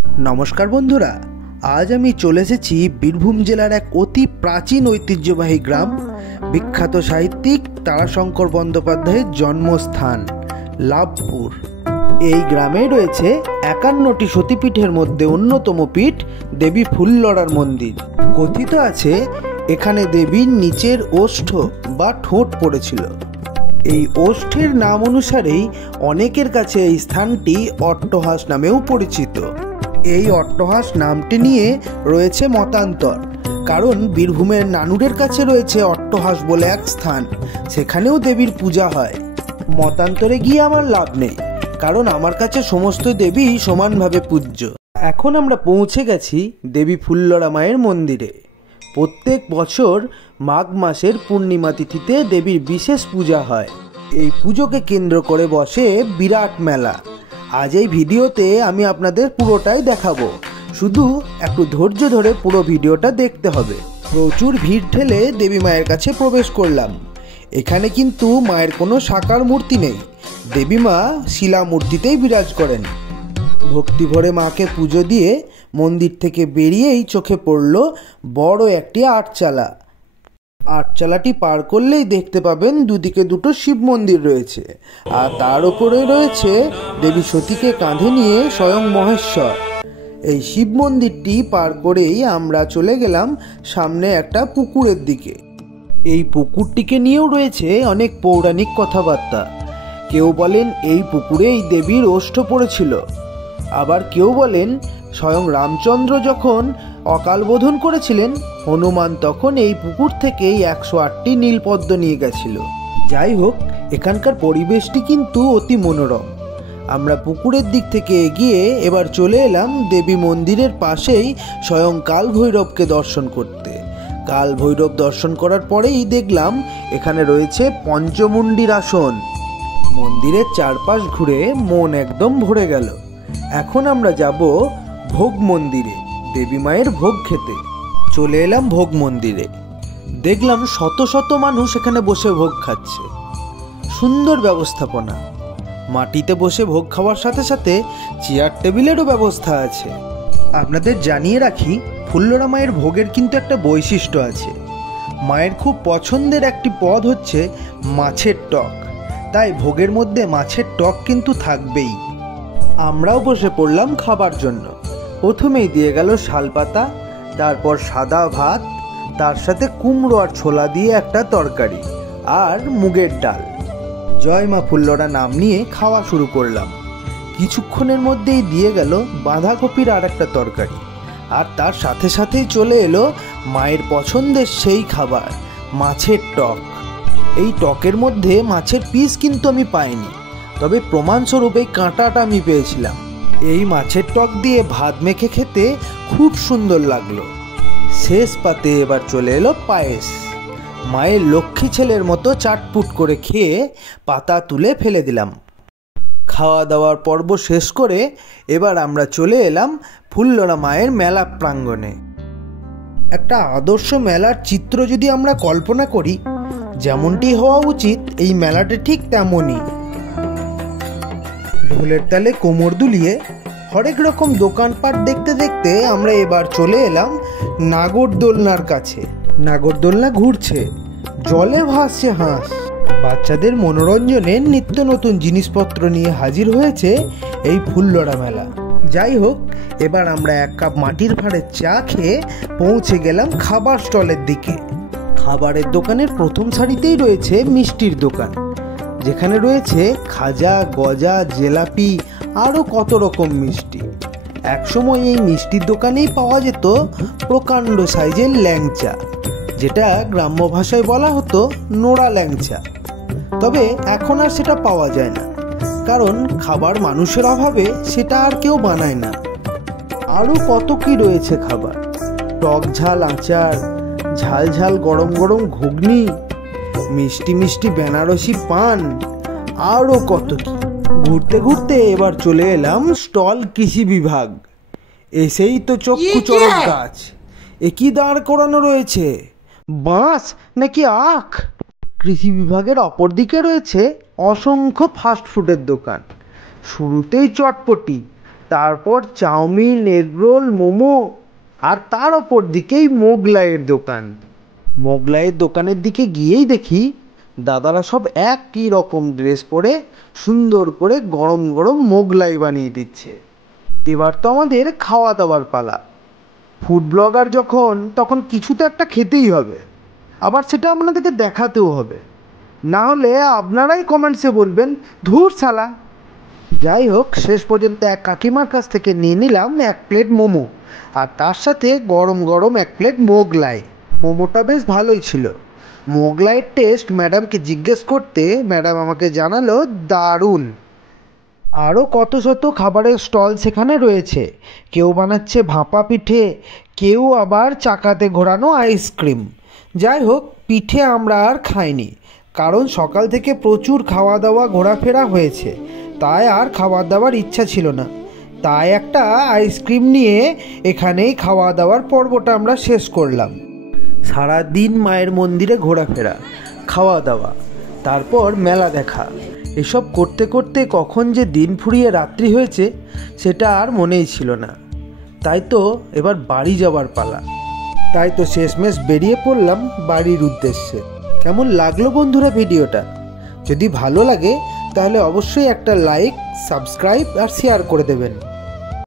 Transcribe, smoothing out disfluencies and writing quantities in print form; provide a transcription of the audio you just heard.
নমস্কার বন্ধুরা, আজ আমি চলে এসেছি বীরভূম জেলার এক অতি প্রাচীন ঐতিহ্যবাহী গ্রাম, বিখ্যাত সাহিত্যিক তারাশঙ্কর বন্দ্যোপাধ্যায়ের জন্মস্থান লাভপুর। এই গ্রামে রয়েছে 51টি সতীপীঠের মধ্যে অন্যতম পীঠ দেবী ফুল্লরার মন্দির। কথিত আছে এখানে দেবীর নিচের ওষ্ঠ বা ঠোঁট পড়েছিল। এই ওষ্ঠের নাম অনুসারেই অনেকের কাছে এই স্থানটি অট্টহাস নামেও পরিচিত। এই অট্টহাস নামটি নিয়ে রয়েছে মতান্তর, কারণ বীরভূমের নানুরের কাছে রয়েছে অট্টহাস বলে এক স্থান, সেখানেও দেবীর পূজা হয়। মতান্তরে গিয়ে আমার লাভ নেই, কারণ আমার কাছে সমস্ত দেবী সমানভাবে পূজ্য। এখন আমরা পৌঁছে গেছি দেবী ফুল্লরা মায়ের মন্দিরে। প্রত্যেক বছর মাঘ মাসের পূর্ণিমা তিথিতে দেবীর বিশেষ পূজা হয়। এই পুজোকে কেন্দ্র করে বসে বিরাট মেলা। আজ এই ভিডিওতে আমি আপনাদের পুরোটাই দেখাবো, শুধু একটু ধৈর্য ধরে পুরো ভিডিওটা দেখতে হবে। প্রচুর ভিড় ঠেলে দেবী মায়ের কাছে প্রবেশ করলাম। এখানে কিন্তু মায়ের কোনো সাকার মূর্তি নেই, দেবী মা শিলা মূর্তিতেই বিরাজ করেন। ভক্তি ভরে মাকে পুজো দিয়ে মন্দির থেকে বেরিয়েই চোখে পড়ল বড় একটি আটচালা। আটচালাটি পার করলেই দেখতে পাবেন দুদিকে দুটো শিব মন্দির রয়েছে, আর তার উপরে রয়েছে দেবী সতীকে কাঁধে নিয়ে স্বয়ং মহেশ্বর। এই শিব মন্দিরটি পার করেই আমরা চলে গেলাম সামনে একটা পুকুরের দিকে। এই পুকুরটিকে নিয়েও রয়েছে অনেক পৌরাণিক কথাবার্তা। কেউ বলেন এই পুকুরেই দেবীর ওষ্ঠ পড়েছিল, আবার কেউ বলেন স্বয়ং রামচন্দ্র যখন অকাল বোধন করেছিলেন, হনুমান তখন এই পুকুর থেকেই 108টি নীলপদ্ম নিয়ে গেছিল। যাই হোক, এখানকার পরিবেশটি কিন্তু অতি মনোরম। আমরা পুকুরের দিক থেকে এগিয়ে এবার চলে এলাম দেবী মন্দিরের পাশেই স্বয়ং কাল ভৈরবকে দর্শন করতে। কাল ভৈরব দর্শন করার পরেই দেখলাম এখানে রয়েছে পঞ্চমুণ্ডির আসন। মন্দিরের চারপাশ ঘুরে মন একদম ভরে গেল। এখন আমরা যাব ভোগ মন্দিরে, দেবী মায়ের ভোগ খেতে। চলে এলাম ভোগ মন্দিরে। দেখলাম শত শত মানুষ এখানে বসে ভোগ খাচ্ছে। সুন্দর ব্যবস্থাপনা। মাটিতে বসে ভোগ খাওয়ার সাথে সাথে চেয়ার টেবিলেরও ব্যবস্থা আছে। আপনাদের জানিয়ে রাখি, ফুল্লরা মায়ের ভোগের কিন্তু একটা বৈশিষ্ট্য আছে। মায়ের খুব পছন্দের একটি পদ হচ্ছে মাছের টক, তাই ভোগের মধ্যে মাছের টক কিন্তু থাকবেই। আমরাও বসে পড়লাম খাবার জন্য। প্রথমেই দিয়ে গেল শালপাতা, তারপর সাদা ভাত, তার সাথে কুমড়ো আর ছোলা দিয়ে একটা তরকারি, আর মুগের ডাল। জয় মা ফুল্লরা নাম নিয়ে খাওয়া শুরু করলাম। কিছুক্ষণের মধ্যেই দিয়ে গেল বাঁধাকপির আর একটা তরকারি, আর তার সাথে সাথেই চলে এলো মায়ের পছন্দের সেই খাবার মাছের টক। এই টকের মধ্যে মাছের পিস কিন্তু আমি পাইনি, তবে প্রমাণস্বরূপ এই কাঁটাটা আমি পেয়েছিলাম। এই মাছের টক দিয়ে ভাত মেখে খেতে খুব সুন্দর লাগলো। শেষ পাতে এবার চলে এলো পায়েস। মায়ের লক্ষ্মী ছেলের মতো চাটপুট করে খেয়ে পাতা তুলে ফেলে দিলাম। খাওয়া দাওয়ার পর্ব শেষ করে এবার আমরা চলে এলাম ফুল্লরা মায়ের মেলা প্রাঙ্গণে। একটা আদর্শ মেলার চিত্র যদি আমরা কল্পনা করি, যেমনটি হওয়া উচিত এই মেলাটা ঠিক তেমনই। ঢোলের তালে কোমর দুলিয়ে হরেক রকম দোকানপাট দেখতে দেখতে আমরা এবার চলে এলাম নাগরদোলনার কাছে। নাগরদোলনা ঘুরছে, জলে ভাসছে হাঁস। বাচ্চাদের মনোরঞ্জনের নিত্য নতুন জিনিসপত্র নিয়ে হাজির হয়েছে এই ফুল্লরা মেলা। যাই হোক, এবার আমরা এক কাপ মাটির ভাঁড়ের চা খেয়ে পৌঁছে গেলাম খাবার স্টলের দিকে। খাবারের দোকানের প্রথম সারিতেই রয়েছে মিষ্টির দোকান, যেখানে রয়েছে খাজা, গজা, জিলাপি, আরও কত রকম মিষ্টি। একসময় এই মিষ্টির দোকানেই পাওয়া যেত প্রকাণ্ড সাইজের ল্যাংচা, যেটা গ্রাম্য ভাষায় বলা হতো নোড়া ল্যাংচা। তবে এখন আর সেটা পাওয়া যায় না, কারণ খাবার মানুষের অভাবে সেটা আর কেউ বানায় না। আরও কত কি রয়েছে খাবার, টক ঝাল আচার, ঝাল ঝাল গরম গরম ঘুগনি, মিষ্টি মিষ্টি বেনারসি পান, আরও কত কি। ঘুরতে ঘুরতে এবার চলে এলাম স্টল কৃষি বিভাগ। এসেই তো চক্ষু চড়ক গাছ। এ কি দাঁড় করানো রয়েছে, বাঁশ নাকি আখ? কৃষি বিভাগের অপর দিকে রয়েছে অসংখ্য ফাস্টফুডের দোকান। শুরুতেই চটপটি, তারপর চাউমিন, এগরোল, মোমো, আর তার ওপর দিকেই মোগলাইয়ের দোকান। মোগলাইয়ের দোকানের দিকে গিয়েই দেখি দাদারা সব একই রকম ড্রেস পরে সুন্দর করে গরম গরম মোগলাই বানিয়ে দিচ্ছে। এবার তো আমাদের খাওয়া দাওয়ার পালা। ফুড ব্লগার যখন, তখন কিছু তো একটা খেতেই হবে, আবার সেটা আপনাদেরকে দেখাতেও হবে, না হলে আপনারাই কমেন্টসে বলবেন ধুর শালা। যাই হোক, শেষ পর্যন্ত এক কাকিমার কাছ থেকে নিয়ে নিলাম 1 প্লেট মোমো, আর তার সাথে গরম গরম 1 প্লেট মোগলাই। মোমোটা বেশ ভালোই ছিল। মোগলাইয়ের টেস্ট ম্যাডামকে জিজ্ঞেস করতে ম্যাডাম আমাকে জানালো দারুণ। আরও কত শত খাবারের স্টল সেখানে রয়েছে। কেউ বানাচ্ছে ভাপা পিঠে, কেউ আবার চাকাতে ঘোরানো আইসক্রিম। যাই হোক, পিঠে আমরা আর খাইনি, কারণ সকাল থেকে প্রচুর খাওয়া দাওয়া ঘোরাফেরা হয়েছে, তাই আর খাবার দাবার ইচ্ছা ছিল না। তাই একটা আইসক্রিম নিয়ে এখানেই খাওয়া দাওয়ার পর্বটা আমরা শেষ করলাম। সারাদিন মায়ের মন্দিরে ঘোরাফেরা, খাওয়া দাওয়া, তারপর মেলা দেখা, এসব করতে করতে কখন যে দিন ফুরিয়ে রাত্রি হয়েছে সেটা আর মনেই ছিল না। তাই তো এবার বাড়ি যাবার পালা। তাই তো শেষমেশ বেরিয়ে পড়লাম বাড়ির উদ্দেশ্যে। কেমন লাগলো বন্ধুরা ভিডিওটা? যদি ভালো লাগে তাহলে অবশ্যই একটা লাইক, সাবস্ক্রাইব আর শেয়ার করে দেবেন।